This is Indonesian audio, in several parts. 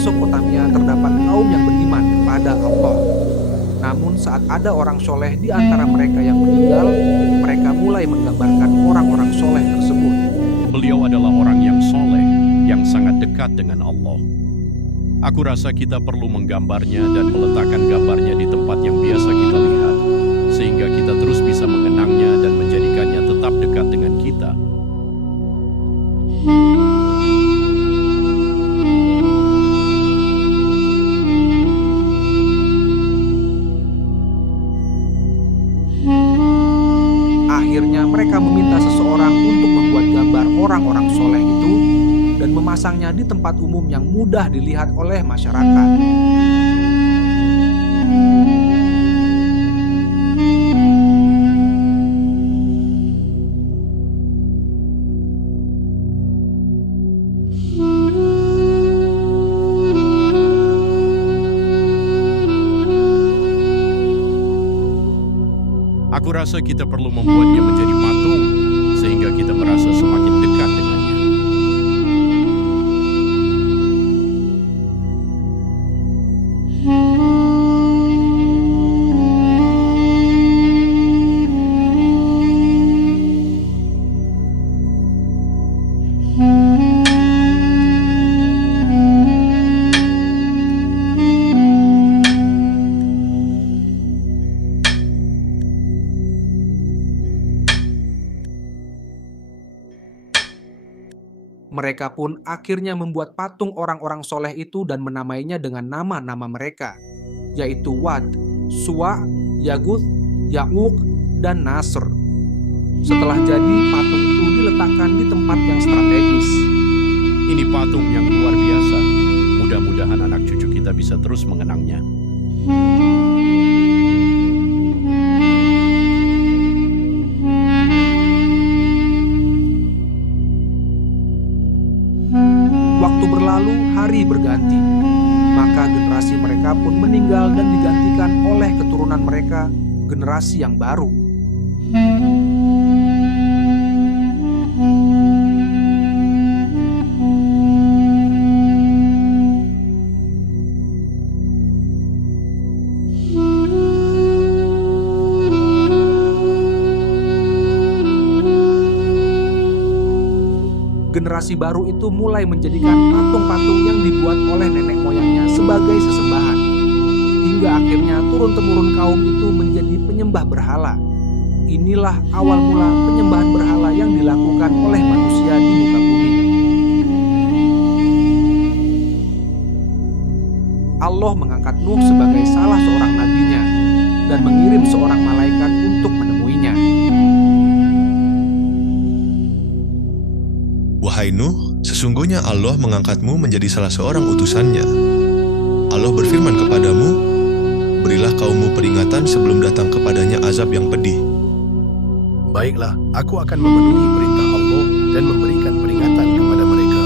Mesopotamia terdapat kaum yang beriman kepada Allah. Namun saat ada orang soleh di antara mereka yang meninggal, mereka mulai menggambarkan orang-orang soleh tersebut. Beliau adalah orang yang soleh, yang sangat dekat dengan Allah. Aku rasa kita perlu menggambarnya dan meletakkan gambarnya di tempat yang biasa kita lihat, sehingga kita terus bisa mengenangnya dan menjadikannya tetap dekat dengan kita. Akhirnya mereka meminta seseorang untuk membuat gambar orang-orang soleh itu dan memasangnya di tempat umum yang mudah dilihat oleh masyarakat. Aku rasa kita perlu membuatnya menjadi patung, sehingga kita merasa semakin dekat dengannya. Mereka pun akhirnya membuat patung orang-orang soleh itu dan menamainya dengan nama-nama mereka, yaitu Wad, Suwa, Yaguth, Ya'uq, dan Nasr. Setelah jadi, patung itu diletakkan di tempat yang strategis. Ini patung yang luar biasa. Mudah-mudahan anak cucu kita bisa terus mengenangnya. Waktu berlalu, hari berganti. Maka generasi mereka pun meninggal dan digantikan oleh keturunan mereka, generasi yang baru. Generasi baru itu mulai menjadikan patung-patung yang dibuat oleh nenek moyangnya sebagai sesembahan. Hingga akhirnya turun-temurun kaum itu menjadi penyembah berhala. Inilah awal mula penyembahan berhala yang dilakukan oleh manusia di muka bumi. Allah mengangkat Nuh sebagai salah seorang nabinya dan mengirim seorang malaikat untuk menemuinya. Wahai Nuh, sesungguhnya Allah mengangkatmu menjadi salah seorang utusannya. Allah berfirman kepadamu, berilah kaummu peringatan sebelum datang kepadanya azab yang pedih. Baiklah, aku akan memenuhi perintah Allah dan memberikan peringatan kepada mereka.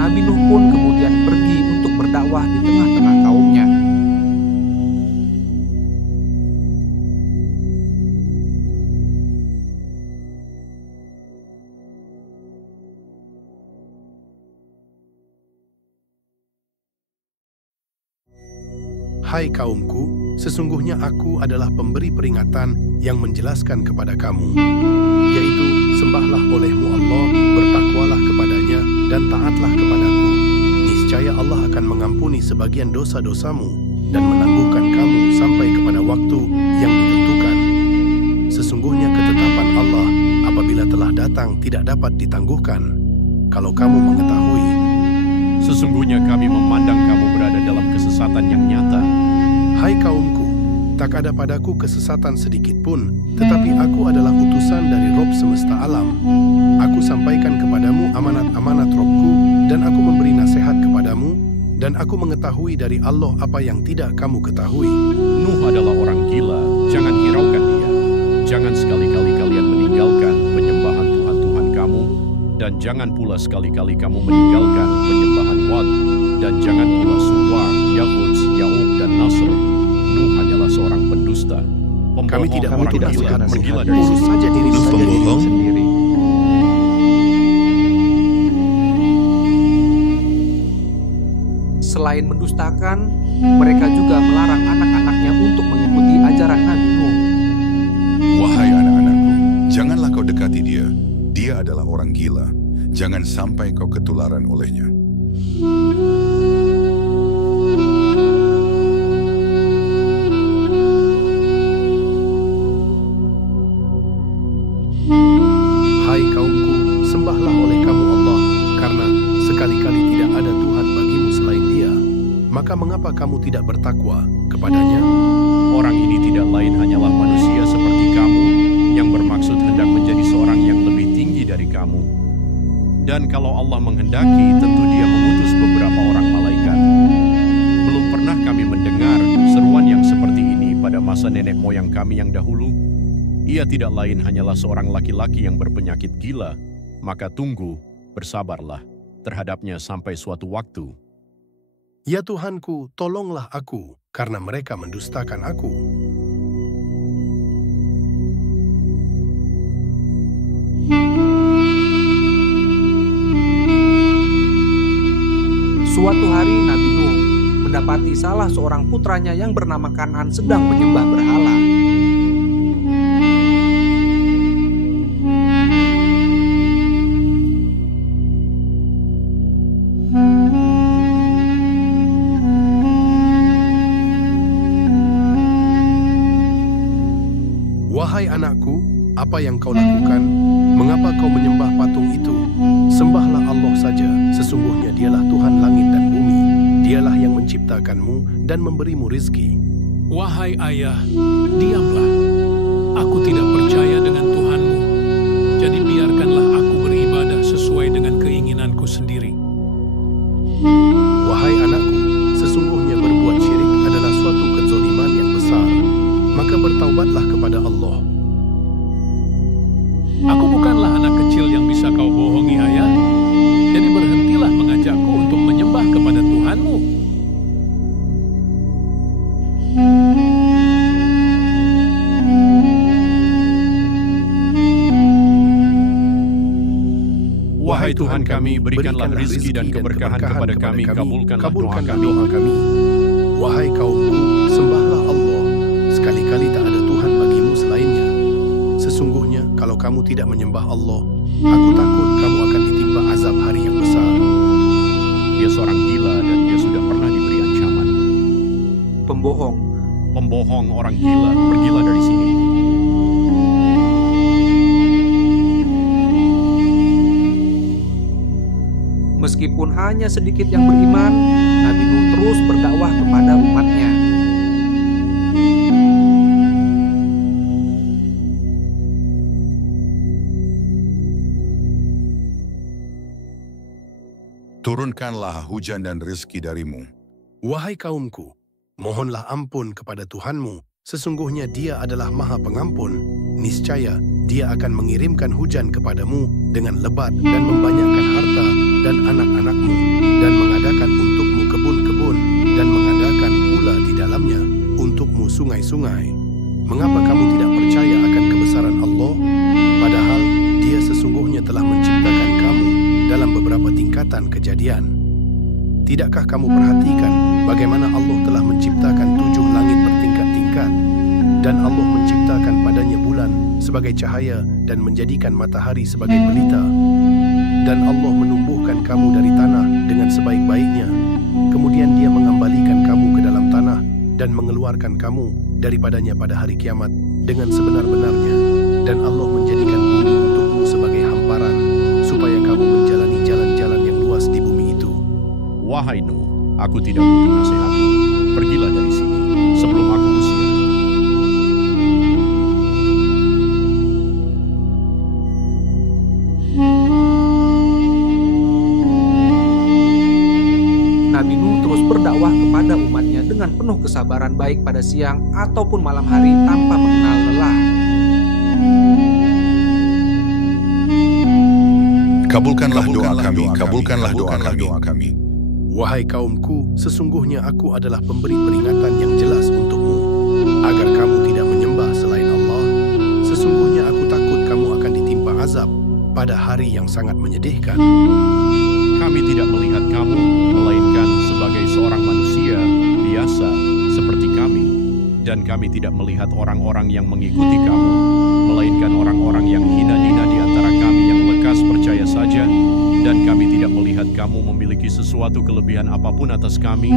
Nabi Nuh pun kemudian pergi untuk berdakwah di tengah-tengah kaumnya. Hai kaumku, sesungguhnya aku adalah pemberi peringatan yang menjelaskan kepada kamu, yaitu sembahlah olehmu Allah, bertakwalah kepadanya, dan taatlah kepadaku. Niscaya Allah akan mengampuni sebagian dosa-dosamu dan menangguhkan kamu sampai kepada waktu yang ditentukan. Sesungguhnya ketetapan Allah apabila telah datang tidak dapat ditangguhkan. Kalau kamu mengetahui, Sesungguhnya kami memandang kamu berada dalam kesesatan yang nyata. hai kaumku, tak ada padaku kesesatan sedikit pun, tetapi aku adalah utusan dari Rob semesta alam. Aku sampaikan kepadamu amanat-amanat Robku, dan aku memberi nasihat kepadamu, dan aku mengetahui dari Allah apa yang tidak kamu ketahui. Nuh adalah orang gila, jangan hiraukan dia. Jangan sekali-kali kalian meninggalkan penyembahan Tuhan-Tuhan kamu, Dan jangan pula sekali-kali kamu meninggalkan penyembahan Wad, dan jangan pula Suwa, Yaghuz, Ya'uq, dan Nasr. Nuh hanyalah seorang pendusta. Kami tidak butuh nasihat menggila dari urus sini. saja diri Nuh pembohong. sendiri. Selain mendustakan, mereka juga melarang anak-anaknya untuk mengikuti ajaran Nabi Nuh. Wahai anak-anakku, janganlah kau dekati dia. Dia adalah orang gila. Jangan sampai kau ketularan olehnya. Hai kaumku, sembahlah oleh kamu Allah, karena sekali-kali tidak ada Tuhan bagimu selain Dia. Maka mengapa kamu tidak bertakwa kepadanya? Orang ini tidak lain hanyalah manusia seperti kamu, yang bermaksud hendak menjadi seorang yang lebih tinggi dari kamu. Dan kalau Allah menghendaki, tentu Dia mengutus beberapa orang malaikat. Belum pernah kami mendengar seruan yang seperti ini pada masa nenek moyang kami yang dahulu. Ia tidak lain hanyalah seorang laki-laki yang berpenyakit gila. Maka tunggu, bersabarlah terhadapnya sampai suatu waktu. Ya Tuhanku, tolonglah aku, karena mereka mendustakan aku. Suatu hari Nabi Nuh mendapati salah seorang putranya yang bernama Kan'an sedang menyembah berhala. Wahai anakku, apa yang kau lakukan? Mengapa kau menyembah patung itu? Sembahlah Allah saja, sesungguhnya Dialah Tuhan langit dan bumi. Dialah yang menciptakanmu dan memberimu rizki. Wahai ayah, diamlah. Aku tidak percaya dengan Tuhanmu. Jadi biarkanlah aku beribadah sesuai dengan keinginanku sendiri. Wahai anakku, sesungguhnya berbuat syirik adalah suatu kezaliman yang besar. Maka bertaubatlah kepada Allah. Aku bukanlah anak kecil yang bisa kau bohongi, ayah. Jadi berhentilah mengajakku untuk menyembah kepada Tuhanmu. Wahai Tuhan kami, berikanlah rizki dan keberkahan kepada kami, kabulkanlah doa kami. Wahai kaumku, sembahlah Allah. Sekali-kali tak ada Tuhan bagimu selainnya. Sesungguhnya, kalau kamu tidak menyembah Allah, aku takut kamu akan ditimpa azab hari yang besar. Dia seorang gila dan dia sudah pernah diberi ancaman. Pembohong. Pembohong, orang gila, pergilah dari sini. Meskipun hanya sedikit yang beriman, Nabi Nuh terus berdakwah kepada umatnya. Turunkanlah hujan dan rezeki darimu. Wahai kaumku, mohonlah ampun kepada Tuhanmu. Sesungguhnya Dia adalah Maha Pengampun. Niscaya Dia akan mengirimkan hujan kepadamu dengan lebat dan membanyakkan harta dan anak-anakmu, dan mengadakan untukmu kebun-kebun, dan mengadakan pula di dalamnya untukmu sungai-sungai. Mengapa kamu tidak percaya akan kebesaran Allah? Padahal Dia sesungguhnya telah menciptakan kamu dalam beberapa tingkatan kejadian. Tidakkah kamu perhatikan bagaimana Allah telah menciptakan 7 langit bertingkat-tingkat, dan Allah menciptakan padanya bulan sebagai cahaya dan menjadikan matahari sebagai pelita, dan Allah menumbuhkan kamu dari tanah dengan sebaik-baiknya. Kemudian Dia mengembalikan kamu ke dalam tanah dan mengeluarkan kamu daripadanya pada hari kiamat dengan sebenar-benarnya, dan Allah menjadikan bumi untukmu sebagai hamparan supaya kamu menjalani jalan-jalan yang luas di bumi itu. Wahai Nuh, aku tidak butuh nasihatmu. Pergilah dari sini sebelum aku usir. Nabi Nuh terus berdakwah kepada umatnya dengan penuh kesabaran baik pada siang ataupun malam hari tanpa mengenal lelah. Kabulkanlah doa kami, kabulkanlah doa kami. Wahai kaumku, sesungguhnya aku adalah pemberi peringatan yang jelas untukmu, agar kamu tidak menyembah selain Allah. Sesungguhnya aku takut kamu akan ditimpa azab pada hari yang sangat menyedihkan. Kami tidak melihat kamu, melainkan sebagai seorang manusia biasa seperti kami. Dan kami tidak melihat orang-orang yang mengikuti kamu, melainkan orang-orang yang hina-hina di antara kami yang lekas percaya saja. Dan kami tidak melihat kamu memiliki sesuatu kelebihan apapun atas kami,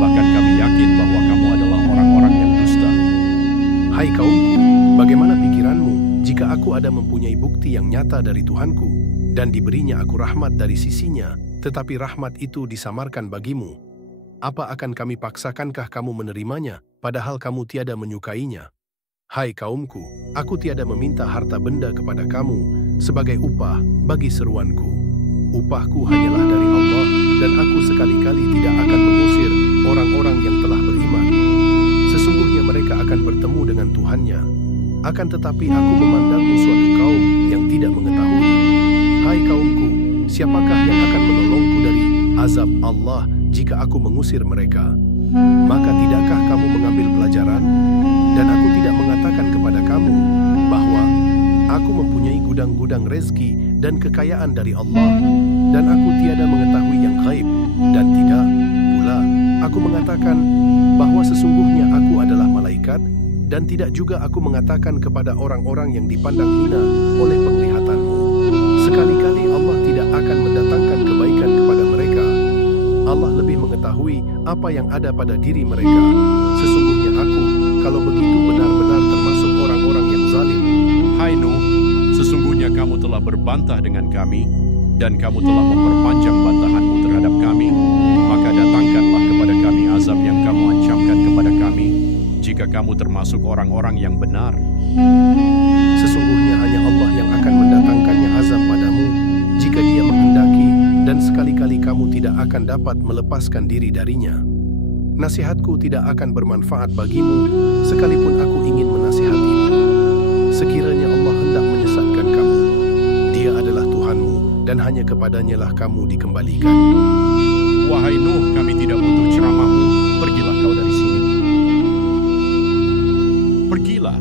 bahkan kami yakin bahwa kamu adalah orang-orang yang dusta. Hai kaumku, bagaimana pikiranmu jika aku ada mempunyai bukti yang nyata dari Tuhanku, dan diberinya aku rahmat dari sisinya, tetapi rahmat itu disamarkan bagimu? Apa akan kami paksakankah kamu menerimanya, padahal kamu tiada menyukainya? Hai kaumku, aku tiada meminta harta benda kepada kamu sebagai upah bagi seruanku. Upahku hanyalah dari Allah, dan aku sekali-kali tidak akan mengusir orang-orang yang telah beriman. Sesungguhnya mereka akan bertemu dengan Tuhannya. Akan tetapi aku memandangmu suatu kaum yang tidak mengetahui. Hai kaumku, siapakah yang akan menolongku dari azab Allah jika aku mengusir mereka? Maka tidakkah kamu mengambil pelajaran? Dan aku tidak mengatakan kepada kamu bahwa aku mempunyai gudang-gudang rezeki dan kekayaan dari Allah, dan aku tiada mengetahui yang gaib, dan tidak pula aku mengatakan bahwa sesungguhnya aku adalah malaikat, dan tidak juga aku mengatakan kepada orang-orang yang dipandang hina oleh penglihatanmu. Sekali-kali Allah tidak akan mendatangkan kebaikan kepada mereka. Allah lebih mengetahui apa yang ada pada diri mereka. Sesungguhnya aku, kalau begitu, benar-benar termasuk orang-orang yang zalim. Hai Nuh, sesungguhnya kamu telah berbantah dengan kami, dan kamu telah memperpanjang bantahanmu terhadap kami, maka datangkanlah kepada kami azab yang kamu ancamkan kepada kami, jika kamu termasuk orang-orang yang benar. Sesungguhnya hanya Allah yang akan mendatangkannya azab padamu, jika Dia menghendaki, dan sekali-kali kamu tidak akan dapat melepaskan diri darinya. Nasihatku tidak akan bermanfaat bagimu, sekalipun aku ingin menasihatimu. Sekiranya Allah hendak menyesatkan kamu, Dia adalah Tuhanmu, dan hanya kepadanya lah kamu dikembalikan. Wahai Nuh, kami tidak butuh ceramahmu, pergilah kau dari sini. Pergilah.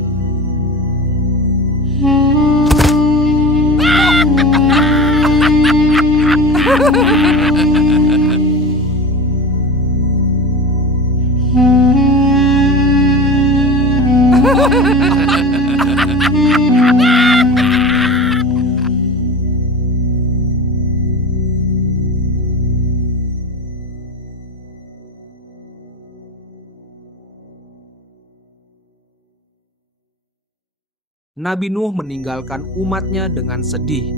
Nabi Nuh meninggalkan umatnya dengan sedih.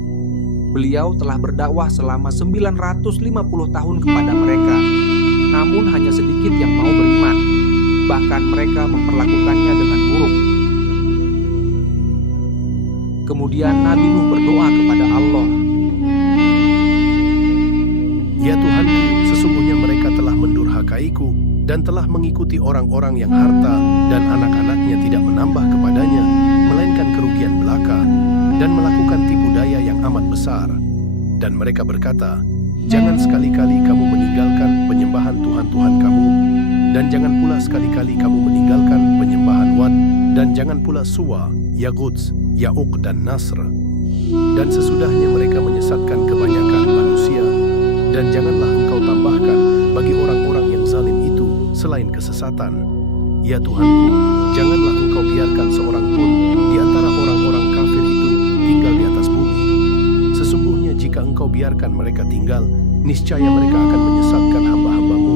Beliau telah berdakwah selama 950 tahun kepada mereka, namun hanya sedikit yang mau beriman. Bahkan mereka memperlakukannya dengan buruk. Kemudian Nabi Nuh berdoa kepada Allah. Ya Tuhanku, sesungguhnya mereka telah mendurhakaiku dan telah mengikuti orang-orang yang harta dan anak-anaknya tidak menambah kepadanya, melainkan kerugian belaka, dan melakukan tipu daya yang amat besar. Dan mereka berkata, jangan sekali-kali kamu meninggalkan penyembahan Tuhan-Tuhan kamu, dan jangan pula sekali-kali kamu meninggalkan penyembahan Wad, dan jangan pula Suwa, Yaguts, Ya'uq, dan Nasr. Dan sesudahnya mereka menyesatkan kebanyakan manusia, dan janganlah engkau tambahkan bagi orang-orang yang zalim itu selain kesesatan. Ya Tuhanku, janganlah engkau biarkan seorang pun di antara orang-orang kafir itu tinggal di atas bumi. Sesungguhnya jika engkau biarkan mereka tinggal, niscaya mereka akan menyesatkan hamba-hambamu,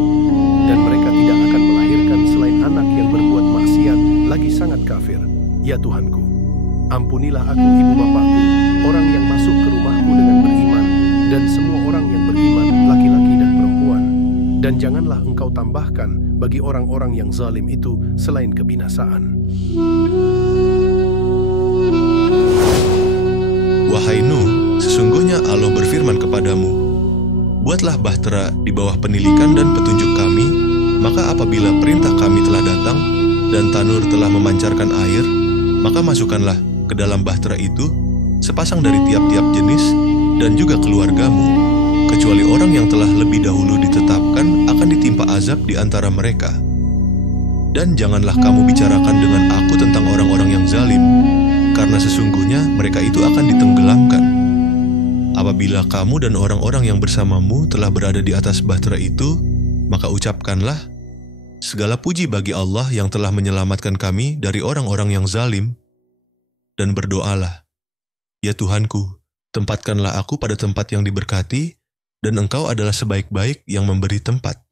dan mereka tidak akan melahirkan selain anak yang berbuat maksiat lagi sangat kafir. Ya Tuhanku, ampunilah aku ibu bapakku, orang yang masuk ke rumahku dengan beriman, dan semua orang yang beriman, laki-laki dan perempuan. Dan janganlah engkau tambahkan bagi orang-orang yang zalim itu selain kebinasaan. Wahai Nuh, sesungguhnya Allah berfirman kepadamu, buatlah bahtera di bawah penilikan dan petunjuk kami, maka apabila perintah kami telah datang dan tanur telah memancarkan air, maka masukkanlah ke dalam bahtera itu sepasang dari tiap-tiap jenis, dan juga keluargamu, kecuali orang yang telah lebih dahulu ditetapkan akan ditimpa azab di antara mereka. Dan janganlah kamu bicarakan dengan aku tentang orang-orang yang zalim, karena sesungguhnya mereka itu akan ditenggelamkan. Apabila kamu dan orang-orang yang bersamamu telah berada di atas bahtera itu, maka ucapkanlah, segala puji bagi Allah yang telah menyelamatkan kami dari orang-orang yang zalim, dan berdoalah, ya Tuhanku, tempatkanlah aku pada tempat yang diberkati, dan Engkau adalah sebaik-baik yang memberi tempat.